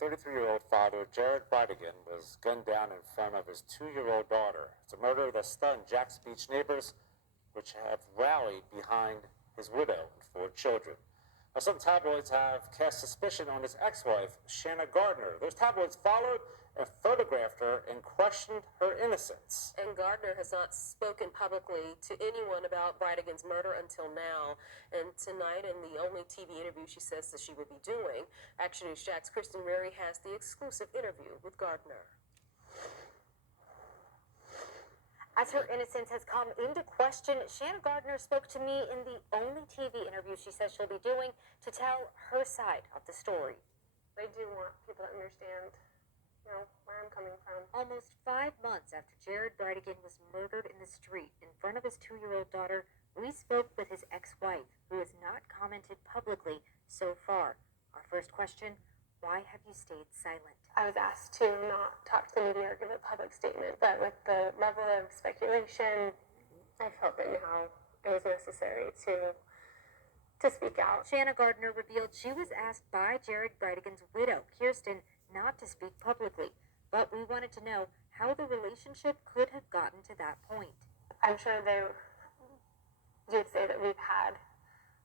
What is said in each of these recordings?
33-year-old father, Jared Bridegan, was gunned down in front of his 2-year-old daughter. It's a murder that stunned Jack's Beach neighbors, which have rallied behind his widow and 4 children. Now, some tabloids have cast suspicion on his ex-wife, Shanna Gardner. Those tabloids followed and photographed her and questioned her innocence. And Gardner has not spoken publicly to anyone about Bridegan's murder until now. And tonight, in the only TV interview she says that she will be doing, Action News Jack's Kristen Rary has the exclusive interview with Gardner. As her innocence has come into question, Shanna Gardner spoke to me in the only TV interview she says she'll be doing to tell her side of the story. I do want people to understand, where I'm coming from. Almost 5 months after Jared Bridegan was murdered in the street in front of his 2-year-old daughter, we spoke with his ex-wife, who has not commented publicly so far. Our first question: why have you stayed silent? I was asked to not talk to the media or give a public statement, but with the level of speculation, I felt that now it was necessary to speak out. Shanna Gardner revealed she was asked by Jared Bridegan's widow, Kirsten, not to speak publicly, but we wanted to know how the relationship could have gotten to that point. I'm sure you'd say that we've had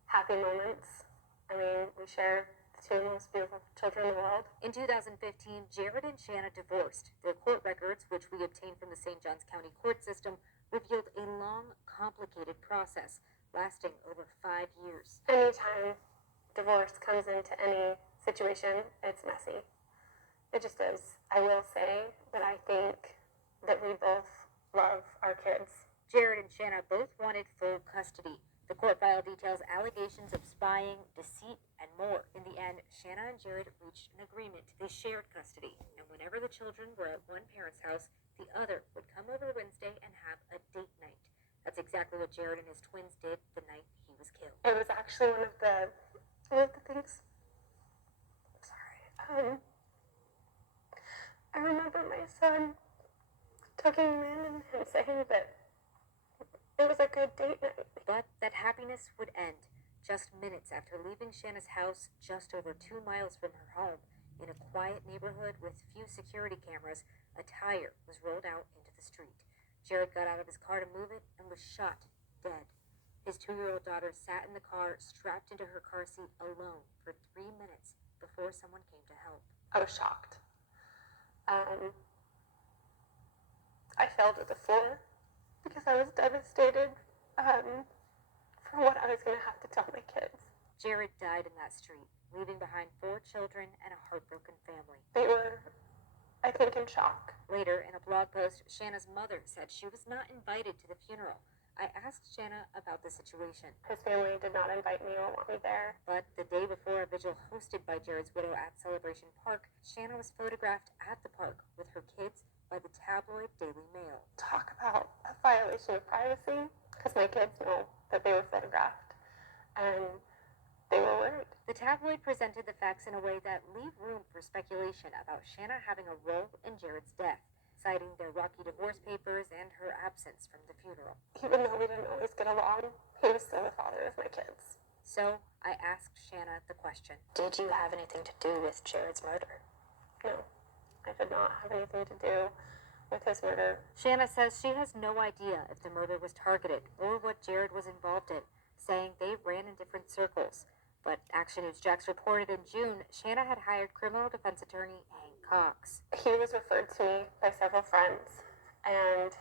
happy moments. I mean, we share the 2 most beautiful children in the world. In 2015, Jared and Shanna divorced. Their court records, which we obtained from the St. Johns County court system, revealed a long, complicated process lasting over 5 years. Anytime divorce comes into any situation, it's messy. It just is. I will say that I think that we both love our kids. Jared and Shanna both wanted full custody. The court file details allegations of spying, deceit, and more. In the end, Shanna and Jared reached an agreement. They shared custody, and whenever the children were at one parent's house, the other would come over Wednesday and have a date night. That's exactly what Jared and his twins did the night he was killed. It was actually one of the things. Sorry. I remember my son tucking me in and him saying that it was a good date night. But that happiness would end just minutes after leaving Shanna's house just over 2 miles from her home. In a quiet neighborhood with few security cameras, a tire was rolled out into the street. Jared got out of his car to move it and was shot dead. His 2-year-old daughter sat in the car, strapped into her car seat alone for 3 minutes before someone came to help. I was shocked. I fell to the floor because I was devastated for what I was going to have to tell my kids. Jared died in that street, leaving behind 4 children and a heartbroken family. They were, I think, in shock. Later, in a blog post, Shanna's mother said she was not invited to the funeral. I asked Shanna about the situation. His family did not invite me or want me there. But the day before a vigil hosted by Jared's widow at Celebration Park, Shanna was photographed at the park with her kids by the tabloid Daily Mail. Talk about a violation of privacy, because my kids know that they were photographed, and they were worried. The tabloid presented the facts in a way that leave room for speculation about Shanna having a role in Jared's death, citing their rocky divorce papers and her absence from the funeral. Even though we didn't always get along, he was still the father of my kids. So I asked Shanna the question: Did you have anything to do with Jared's murder? No, I did not have anything to do with his murder. Shanna says she has no idea if the murder was targeted or what Jared was involved in, saying they ran in different circles. But Action News Jax reported in June, Shanna had hired criminal defense attorney Hank Cox. He was referred to me by several friends, and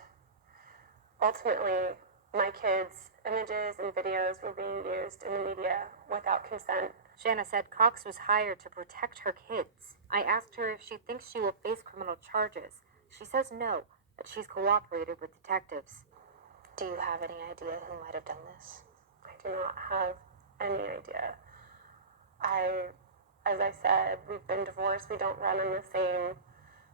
ultimately my kids' images and videos were being used in the media without consent. Shanna said Cox was hired to protect her kids. I asked her if she thinks she will face criminal charges. She says no, but she's cooperated with detectives. Do you have any idea who might have done this? I do not have any idea. As I said, we've been divorced. We don't run in the same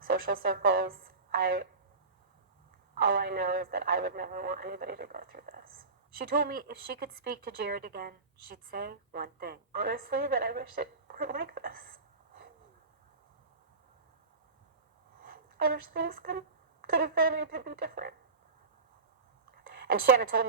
social circles. All I know is that I would never want anybody to go through this. She told me if she could speak to Jared again, she'd say one thing. Honestly, that I wish it weren't like this. I wish things could have been and could be different. And Shanna told me